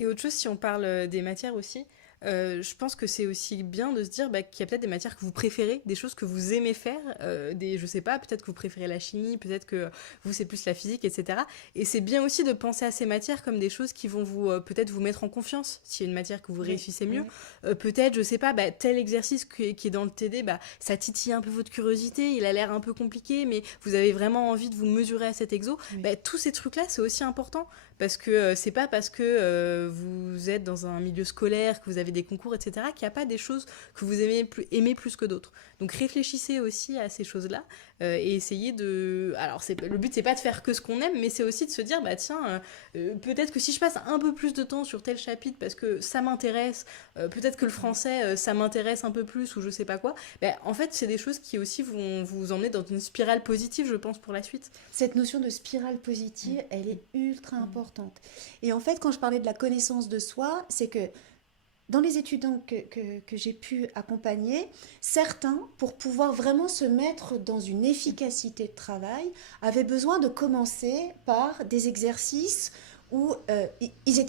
Et autre chose, si on parle des matières aussi, je pense que c'est aussi bien de se dire bah, qu'il y a peut-être des matières que vous préférez, des choses que vous aimez faire, je sais pas, peut-être que vous préférez la chimie, peut-être que vous c'est plus la physique, etc. Et c'est bien aussi de penser à ces matières comme des choses qui vont vous peut-être vous mettre en confiance, s'il y a une matière que vous Oui, réussissez mieux. oui, Peut-être, je sais pas, bah, tel exercice qui est dans le TD, bah, ça titille un peu votre curiosité, il a l'air un peu compliqué, mais vous avez vraiment envie de vous mesurer à cet exo. oui. Bah, tous ces trucs-là, c'est aussi important. Parce que c'est pas parce que vous êtes dans un milieu scolaire, que vous avez des concours, etc., qu'il n'y a pas des choses que vous aimez plus que d'autres. Donc réfléchissez aussi à ces choses-là et essayez de... Alors le but, c'est pas de faire que ce qu'on aime, mais c'est aussi de se dire, bah tiens, peut-être que si je passe un peu plus de temps sur tel chapitre parce que ça m'intéresse, peut-être que le Oui. français, ça m'intéresse un peu plus ou je sais pas quoi, bah, en fait, c'est des choses qui aussi vont vous emmener dans une spirale positive, je pense, pour la suite. Cette notion de spirale positive, elle est ultra importante. Et en fait, quand je parlais de la connaissance de soi, c'est que dans les étudiants que j'ai pu accompagner, certains, pour pouvoir vraiment se mettre dans une efficacité de travail, avaient besoin de commencer par des exercices où ils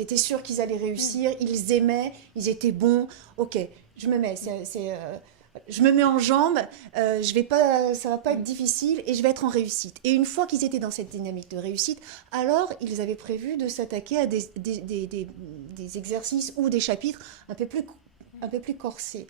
étaient sûrs qu'ils allaient réussir, ils aimaient, ils étaient bons. Ok, je me mets, je me mets en jambe, je vais pas, ça va pas être difficile et je vais être en réussite. Et une fois qu'ils étaient dans cette dynamique de réussite, alors ils avaient prévu de s'attaquer à des exercices ou des chapitres un peu plus corsés.